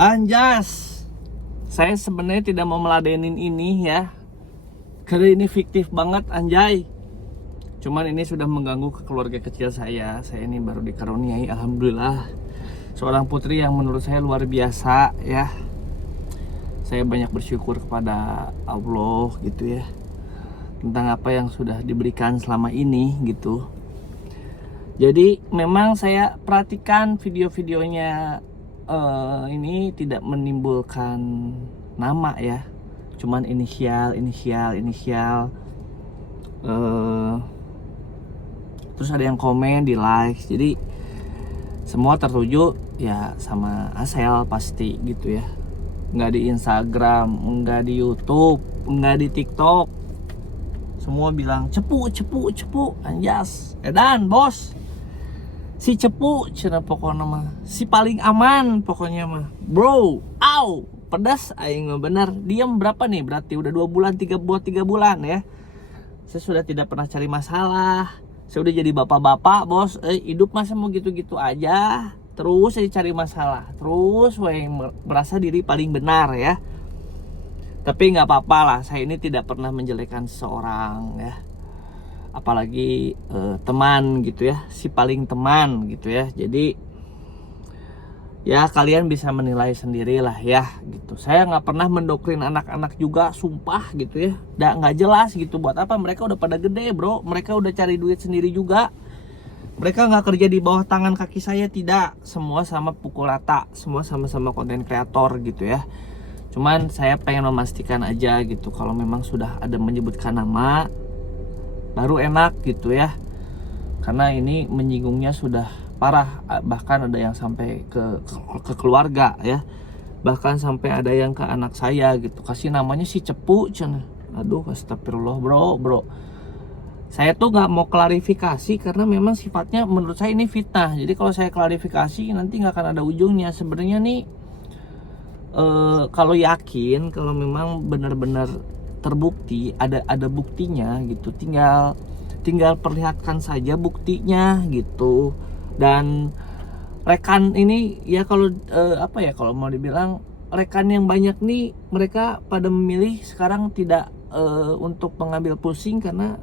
Anjas, saya sebenarnya tidak mau meladenin ini ya, karena ini fiktif banget anjay. Cuman ini sudah mengganggu ke keluarga kecil saya. Saya ini baru dikaruniai, alhamdulillah, seorang putri yang menurut saya luar biasa ya. Saya banyak bersyukur kepada Allah gitu ya, tentang apa yang sudah diberikan selama ini gitu. Jadi memang saya perhatikan video-videonya, ini tidak menimbulkan nama ya, cuman inisial. Terus ada yang komen di like, jadi semua tertuju ya sama Asel pasti gitu ya. Nggak di Instagram, nggak di YouTube, nggak di TikTok, semua bilang cepu Anjas edan bos, si cepu cina pokoknya mah, si paling aman pokoknya mah bro. Pedas aing mah bener. Diam berapa nih, berarti udah 2 bulan 3 bulan ya. Saya sudah tidak pernah cari masalah. Saya udah jadi bapak-bapak bos. Hidup masa mau gitu-gitu aja terus saya cari masalah terus, merasa diri paling benar ya. Tapi nggak apa-apa lah, saya ini tidak pernah menjelekkan seseorang ya, apalagi teman gitu ya, si paling teman gitu ya. Jadi ya kalian bisa menilai sendirilah ya gitu. Saya nggak pernah mendoktrin anak-anak juga, sumpah gitu ya. Nggak jelas gitu, buat apa, mereka udah pada gede bro, mereka udah cari duit sendiri juga. Mereka nggak kerja di bawah tangan kaki saya, tidak. Semua sama pukul rata, semua sama-sama konten kreator gitu ya. Cuman saya pengen memastikan aja gitu, kalau memang sudah ada menyebutkan nama baru enak gitu ya. Karena ini menyinggungnya sudah parah, bahkan ada yang sampai ke keluarga ya. Bahkan sampai ada yang ke anak saya gitu, kasih namanya si cepu cina. Aduh astagfirullah bro. Saya tuh nggak mau klarifikasi karena memang sifatnya menurut saya ini fitnah. Jadi kalau saya klarifikasi nanti nggak akan ada ujungnya. Sebenarnya nih, kalau yakin, kalau memang benar-benar terbukti, ada buktinya gitu, tinggal perlihatkan saja buktinya gitu. Dan rekan ini ya, kalau kalau mau dibilang rekan yang banyak nih, mereka pada memilih sekarang tidak untuk mengambil pusing, karena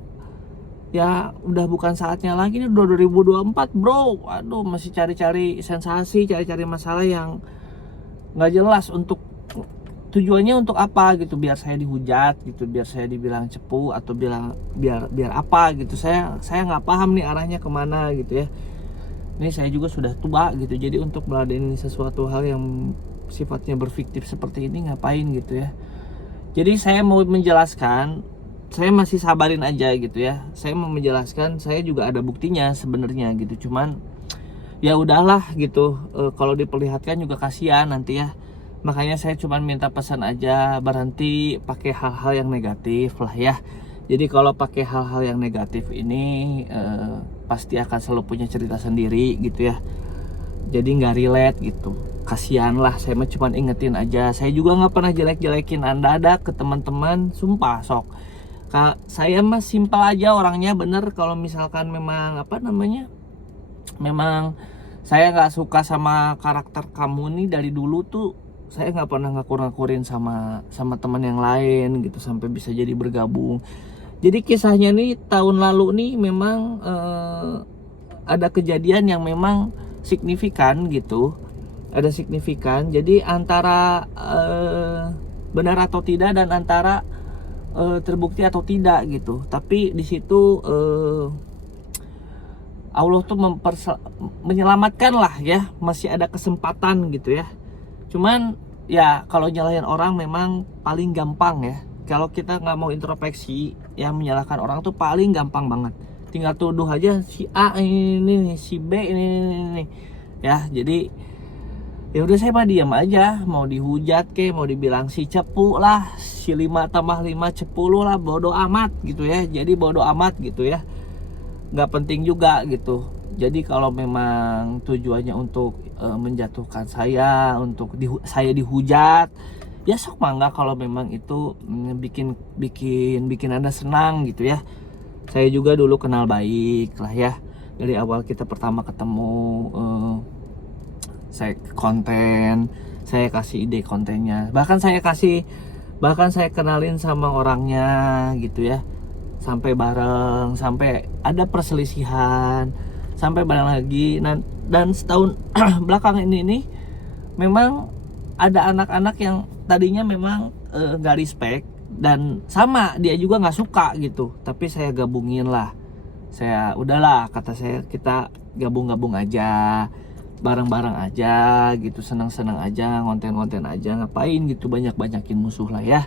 ya udah bukan saatnya lagi, ini udah 2024 bro. Aduh, masih cari-cari sensasi, cari-cari masalah yang nggak jelas. Untuk tujuannya untuk apa gitu, biar saya dihujat gitu, biar saya dibilang cepu, atau biar apa gitu. Saya nggak paham nih arahnya kemana gitu ya. Ini saya juga sudah tua gitu, jadi untuk meladenin sesuatu hal yang sifatnya berfiktif seperti ini ngapain gitu ya. Jadi saya mau menjelaskan, saya masih sabarin aja gitu ya. Saya mau menjelaskan, saya juga ada buktinya sebenarnya gitu. Cuman ya udahlah gitu, kalau diperlihatkan juga kasihan nanti ya. Makanya saya cuman minta pesan aja, berhenti pakai hal-hal yang negatif lah ya. Jadi kalau pakai hal-hal yang negatif ini, pasti akan selalu punya cerita sendiri gitu ya. Jadi nggak relate gitu. Kasihan lah, saya mah cuman ingetin aja. Saya juga nggak pernah jelek-jelekin Anda ada ke teman-teman, sumpah sok. Saya mah simpel aja orangnya, bener. Kalau misalkan memang memang saya nggak suka sama karakter kamu nih dari dulu tuh, saya nggak pernah ngakur-ngakurin sama teman yang lain gitu sampai bisa jadi bergabung. Jadi kisahnya nih, tahun lalu nih memang ada kejadian yang memang signifikan gitu, ada signifikan. Jadi antara benar atau tidak, dan antara terbukti atau tidak gitu. Tapi di situ Allah tuh menyelamatkan lah ya, masih ada kesempatan gitu ya. Cuman ya kalau nyalahin orang memang paling gampang ya. Kalau kita nggak mau introspeksi ya, menyalahkan orang tuh paling gampang banget. Tinggal tuduh aja si A ini, si B ini ya. Jadi ya udah, saya mah diam aja. Mau dihujat ke, mau dibilang si cepu lah, si 5 tambah 5 10 lah, bodoh amat gitu ya. Jadi bodoh amat gitu ya, nggak penting juga gitu. Jadi kalau memang tujuannya untuk menjatuhkan saya, untuk saya dihujat, ya sok mangga. Kalau memang itu bikin Anda senang gitu ya. Saya juga dulu kenal baik lah ya, dari awal kita pertama ketemu. Saya konten, saya kasih ide kontennya, bahkan saya kenalin sama orangnya gitu ya, sampai bareng, sampai ada perselisihan, sampai bareng lagi. Dan setahun belakangan ini nih memang ada anak-anak yang tadinya memang nggak respect, dan sama dia juga nggak suka gitu, tapi saya gabungin lah. Saya udahlah, kata saya, kita gabung-gabung aja, bareng-bareng aja gitu, senang-senang aja, konten-konten aja, ngapain gitu banyak-banyakin musuh lah ya.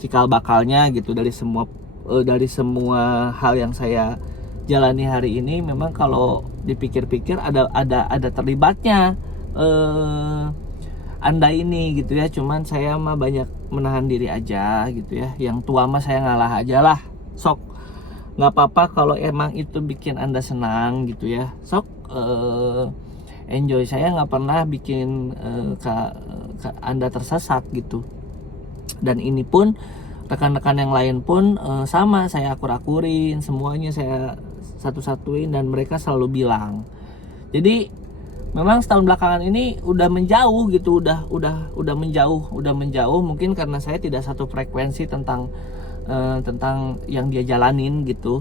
Cikal bakalnya gitu dari semua hal yang saya jalani hari ini, memang kalau dipikir-pikir ada terlibatnya Anda ini gitu ya. Cuman saya mah banyak menahan diri aja gitu ya. Yang tua mah saya ngalah aja lah, sok, nggak apa-apa kalau emang itu bikin Anda senang gitu ya, sok enjoy. Saya nggak pernah bikin ke Anda tersesat gitu. Dan ini pun rekan-rekan yang lain pun sama, saya akur-akurin semuanya, saya satu-satuin, dan mereka selalu bilang. Jadi memang setahun belakangan ini udah menjauh gitu, udah menjauh mungkin karena saya tidak satu frekuensi tentang yang dia jalanin gitu,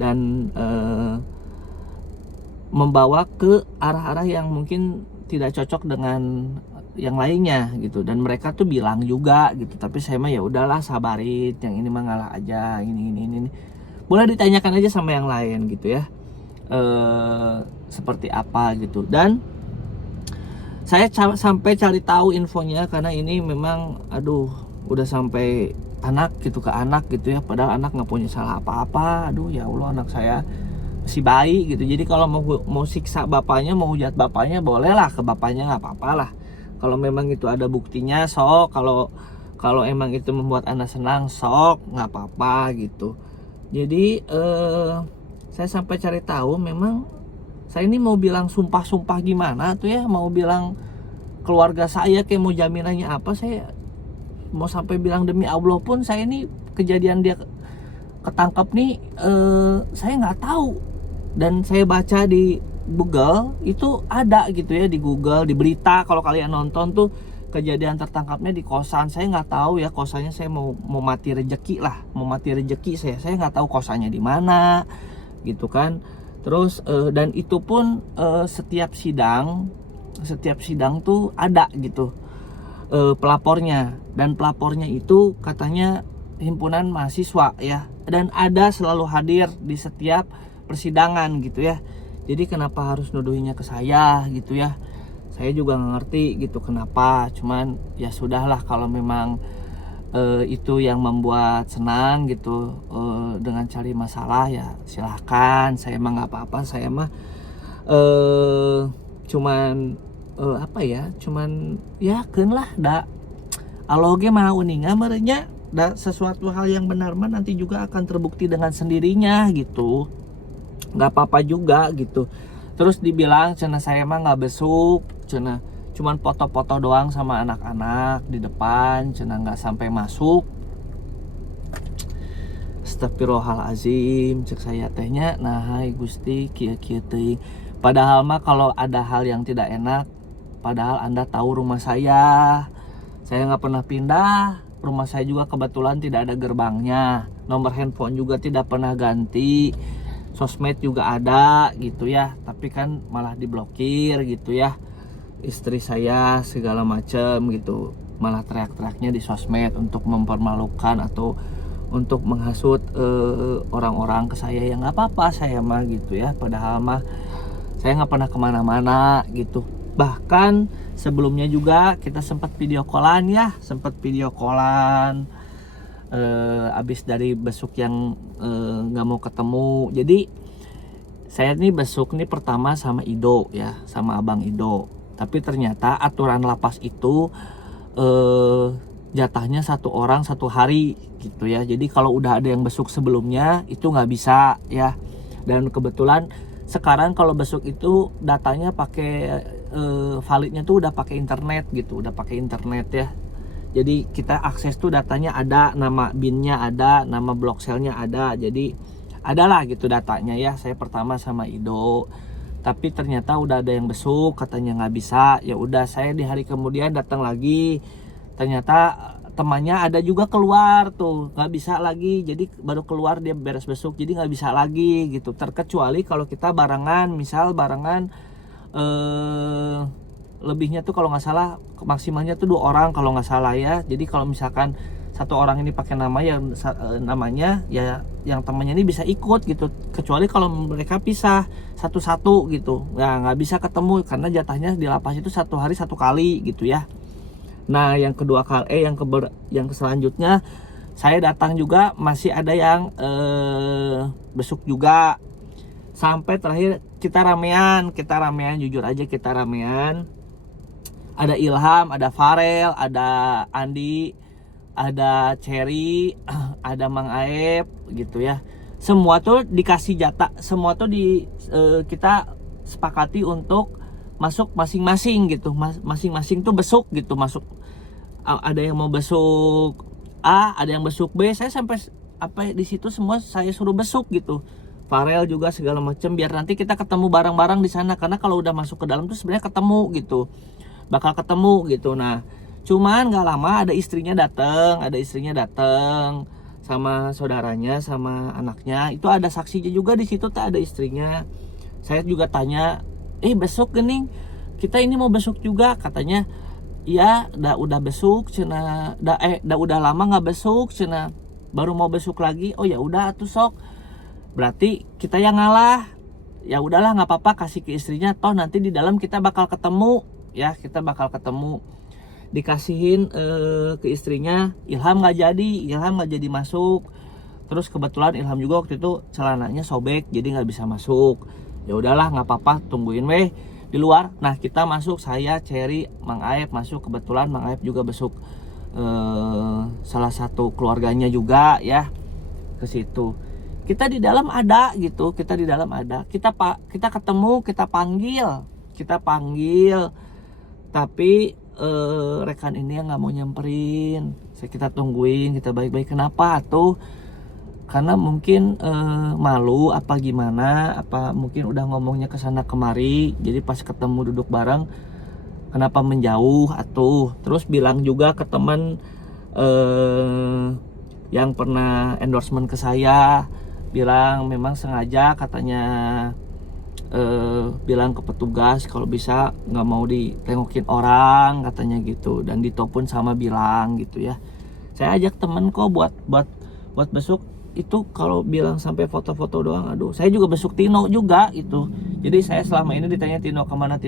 dan membawa ke arah-arah yang mungkin tidak cocok dengan yang lainnya gitu. Dan mereka tuh bilang juga gitu, tapi saya mah ya udahlah, sabarin, yang ini mah ngalah aja, ini boleh ditanyakan aja sama yang lain gitu ya, seperti apa gitu. Dan saya sampai cari tahu infonya, karena ini memang aduh udah sampai anak gitu, ke anak gitu ya, padahal anak nggak punya salah apa-apa. Aduh ya Allah, anak saya masih bayi gitu. Jadi kalau mau siksa bapaknya, mau hujat bapaknya, bolehlah ke bapaknya, nggak apa-apa lah. Kalau memang itu ada buktinya, sok. Kalau emang itu membuat Anda senang, sok, nggak apa-apa gitu. Jadi saya sampai cari tahu, memang saya ini mau bilang sumpah gimana tuh ya, mau bilang keluarga saya kayak mau jaminannya apa, saya mau sampai bilang demi Allah pun, saya ini kejadian dia ketangkap nih saya nggak tahu. Dan saya baca di Google itu ada gitu ya, di Google, di berita kalau kalian nonton tuh, kejadian tertangkapnya di kosan. Saya nggak tahu ya kosannya, saya mau mati rejeki lah, mau mati rejeki saya nggak tahu kosannya di mana gitu kan. Terus dan itu pun setiap sidang tuh ada gitu pelapornya, dan pelapornya itu katanya himpunan mahasiswa ya, dan ada selalu hadir di setiap persidangan gitu ya. Jadi kenapa harus nuduhinnya ke saya gitu ya, saya juga nggak ngerti gitu kenapa. Cuman ya sudahlah, kalau memang itu yang membuat senang gitu dengan cari masalah, ya silahkan. Saya mah nggak apa-apa, saya mah cuman apa ya, cuman yakin lah da aloge mau ninga merenya, da sesuatu hal yang benar mah nanti juga akan terbukti dengan sendirinya gitu, nggak apa-apa juga gitu. Terus dibilang cenah saya mah nggak besuk, cenah cuman foto-foto doang sama anak-anak di depan, cenah nggak sampai masuk. Astagfirullahalazim, cek saya tehnya. Nah hai Gusti, kieu-kieu teuing. Padahal mah kalau ada hal yang tidak enak, padahal Anda tahu rumah saya nggak pernah pindah. Rumah saya juga kebetulan tidak ada gerbangnya, nomor handphone juga tidak pernah ganti, sosmed juga ada gitu ya, tapi kan malah diblokir gitu ya. Istri saya segala macam gitu, malah teriak-teriaknya di sosmed untuk mempermalukan atau untuk menghasut orang-orang ke saya. Ya nggak apa-apa, saya mah gitu ya, padahal mah saya nggak pernah kemana-mana gitu. Bahkan sebelumnya juga kita sempat video callan ya, abis dari besuk yang nggak mau ketemu. Jadi saya nih besuk nih pertama sama Ido ya, sama Abang Ido. Tapi ternyata aturan lapas itu jatahnya 1 orang 1 hari gitu ya. Jadi kalau udah ada yang besuk sebelumnya itu nggak bisa ya. Dan kebetulan sekarang kalau besuk itu datanya pakai validnya tuh udah pakai internet gitu, udah pakai internet ya. Jadi kita akses tuh datanya ada, nama binnya ada, nama blok selnya ada. Jadi adalah gitu datanya ya. Saya pertama sama Ido, tapi ternyata udah ada yang besuk, katanya nggak bisa. Ya udah, saya di hari kemudian datang lagi, ternyata temannya ada juga keluar tuh, nggak bisa lagi. Jadi baru keluar dia beres besuk, jadi nggak bisa lagi gitu. Terkecuali kalau kita barengan, misal barengan lebihnya tuh kalau nggak salah maksimalnya tuh 2 orang kalau nggak salah ya. Jadi kalau misalkan satu orang ini pakai nama yang namanya ya, yang temannya ini bisa ikut gitu. Kecuali kalau mereka pisah satu-satu gitu, nggak bisa ketemu karena jatahnya di lapas itu 1 hari 1 kali gitu ya. Nah yang kedua kali yang selanjutnya saya datang juga masih ada yang besuk juga. Sampai terakhir kita ramean, jujur aja kita ramean. Ada Ilham, ada Farel, ada Andi, ada Cherry, ada Mang Aep gitu ya. Semua tuh dikasih jatah, semua tuh kita sepakati untuk masuk masing-masing gitu. Masing-masing tuh besuk gitu, masuk. Ada yang mau besuk A, ada yang besuk B. Saya sampai di situ semua saya suruh besuk gitu. Farel juga segala macam, biar nanti kita ketemu bareng-bareng di sana. Karena kalau udah masuk ke dalam tuh sebenarnya ketemu gitu, bakal ketemu gitu. Nah cuman nggak lama ada istrinya datang sama saudaranya sama anaknya. Itu ada saksinya juga di situ, tak ada istrinya. Saya juga tanya, besok gening kita ini mau besok juga, katanya iya udah besuk cina, udah lama nggak besuk cina, baru mau besuk lagi. Oh ya udah tuh sok, berarti kita yang ngalah. Ya udahlah nggak apa-apa, kasih ke istrinya, toh nanti di dalam kita bakal ketemu ya, dikasihin ke istrinya. Ilham nggak jadi masuk. Terus kebetulan Ilham juga waktu itu celananya sobek, jadi nggak bisa masuk. Ya udahlah nggak apa-apa, tungguin weh di luar. Nah kita masuk, saya, Cherry, Mang Aep masuk. Kebetulan Mang Aep juga besuk salah satu keluarganya juga ya ke situ. Kita di dalam ada gitu, kita ketemu, kita panggil, tapi rekan ini yang nggak mau nyamperin. Kita tungguin, kita baik-baik. Kenapa tuh? Karena mungkin malu apa gimana, apa mungkin udah ngomongnya kesana kemari, jadi pas ketemu duduk bareng kenapa menjauh atuh. Terus bilang juga ke teman yang pernah endorsement ke saya, bilang memang sengaja katanya, bilang ke petugas kalau bisa nggak mau ditengokin orang katanya gitu. Dan Dito pun sama bilang gitu ya. Saya ajak temen kok buat besuk itu. Kalau bilang sampai foto-foto doang, aduh. Saya juga besuk Tino juga itu. Jadi saya selama ini ditanya Tino kemana,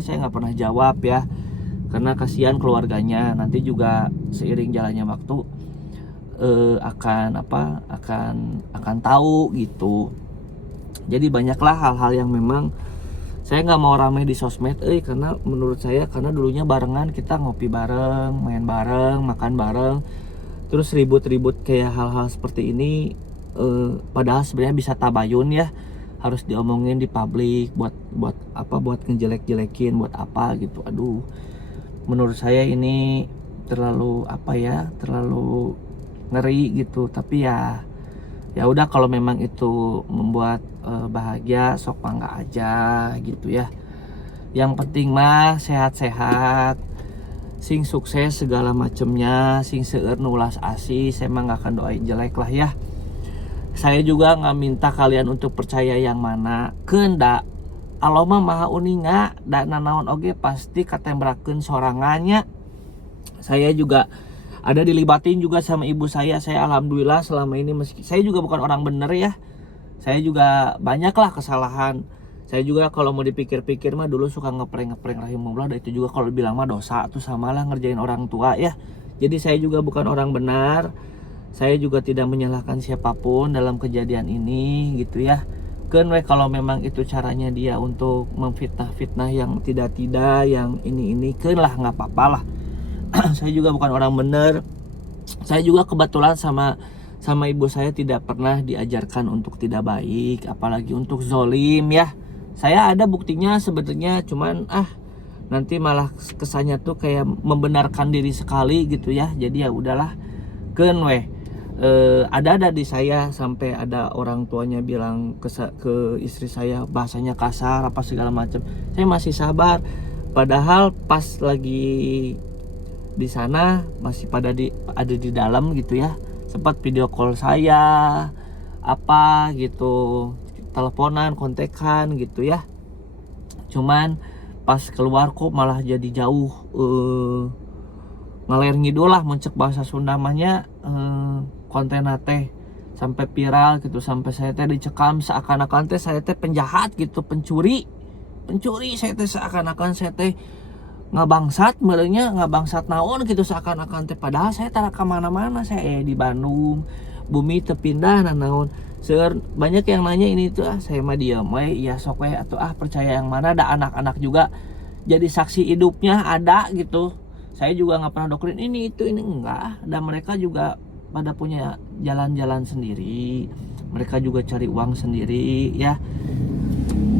saya nggak pernah jawab ya, karena kasihan keluarganya. Nanti juga seiring jalannya waktu akan tahu gitu. Jadi banyaklah hal-hal yang memang saya nggak mau ramai di sosmed, karena menurut saya, karena dulunya barengan, kita ngopi bareng, main bareng, makan bareng, terus ribut-ribut kayak hal-hal seperti ini, padahal sebenarnya bisa tabayun ya, harus diomongin di publik, buat ngejelek-jelekin, buat apa gitu. Aduh, menurut saya ini terlalu terlalu ngeri gitu. Tapi ya udah, kalau memang itu membuat bahagia, sok mangga aja gitu ya. Yang penting mah sehat-sehat, sing sukses segala macemnya, sing seueur nulas asih. Saya mah gak akan doain jelek lah ya. Saya juga nggak minta kalian untuk percaya yang mana, keunda Allah mah maha uninga, dan nanaon oge pasti katembrakeun sorangannya. Saya juga ada dilibatin juga sama ibu saya alhamdulillah selama ini, meski saya juga bukan orang bener ya, saya juga banyaklah kesalahan. Saya juga kalau mau dipikir-pikir mah dulu suka ngeprank rahimullah, dan itu juga kalau bilang mah dosa tuh, samalah ngerjain orang tua ya. Jadi saya juga bukan orang benar, saya juga tidak menyalahkan siapapun dalam kejadian ini gitu ya. Kalau memang itu caranya dia untuk memfitnah yang tidak, yang ini lah, nggak apa-apa lah. Saya juga bukan orang bener. Saya juga kebetulan sama ibu saya tidak pernah diajarkan untuk tidak baik, apalagi untuk zolim ya. Saya ada buktinya sebenarnya, cuman nanti malah kesannya tuh kayak membenarkan diri sekali gitu ya. Jadi ya udahlah, ada di saya sampai ada orang tuanya bilang ke istri saya bahasanya kasar apa segala macam. Saya masih sabar, padahal pas lagi di sana masih ada di dalam gitu ya, sempat video call saya apa gitu, teleponan, kontekan gitu ya. Cuman pas keluar kok malah jadi jauh, ngaler ngidul lah mencek bahasa Sunda mahnya, konten teh sampai viral gitu, sampai saya teh dicekam seakan-akan teh saya teh penjahat gitu, pencuri saya teh, seakan-akan saya teh ngabangsat naon gitu, seakan-akan teh, padahal saya tara kemana-mana, saya di Bandung, bumi terpindah naon. Banyak yang nanya ini tuh, saya mah diam we, ya sok we atau percaya yang mana, ada anak-anak juga jadi saksi hidupnya ada gitu. Saya juga nggak pernah doktrin ini enggak, dan mereka juga pada punya jalan-jalan sendiri, mereka juga cari uang sendiri ya.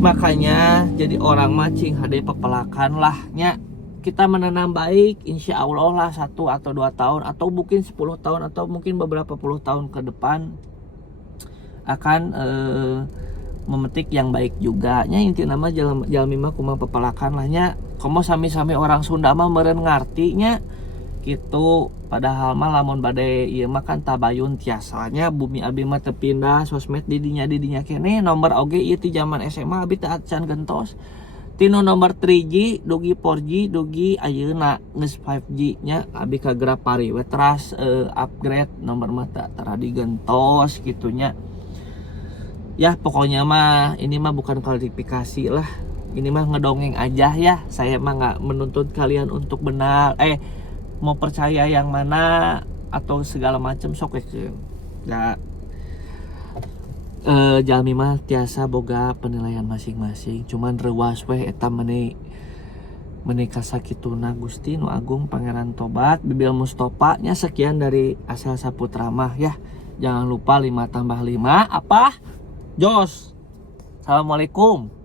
Makanya jadi orang macing hade pepelakan lah nya. Kita menanam baik, insya Allah lah 1 atau 2 tahun atau mungkin 10 tahun atau mungkin beberapa puluh tahun ke depan akan memetik yang baik juga nya. Inti nama jalmi mah kumaha pepelakan lah nya. Komo sami-sami orang Sunda mah meureun ngartinya gitu, padahal mah lamun bade ieu mah kan tabayun tiasanya bumi abi mah teu pindah, sosmed di dinya kene, nomor oge ieu ti zaman SMA abi teu acan gentos. Tino nomor 3G dugi 4G dugi ayeuna geus 5G nya abi kagerap pari we teras upgrade nomor mah tara digentos gitunya. Ya pokoknya mah ini mah bukan klarifikasi lah, ini mah ngedongeng aja ya. Saya mah nggak menuntut kalian untuk benar mau percaya yang mana atau segala macam, sok ya. Jalmi mah tiasa boga penilaian masing-masing, cuman reuas we eta meuni kasakituna Gusti Nu Agung Pangeran Tobat Bibil Mustofa nya. Sekian dari Asal Saputra mah ya. Jangan lupa 5 tambah 5 apa? Jos. Assalamualaikum.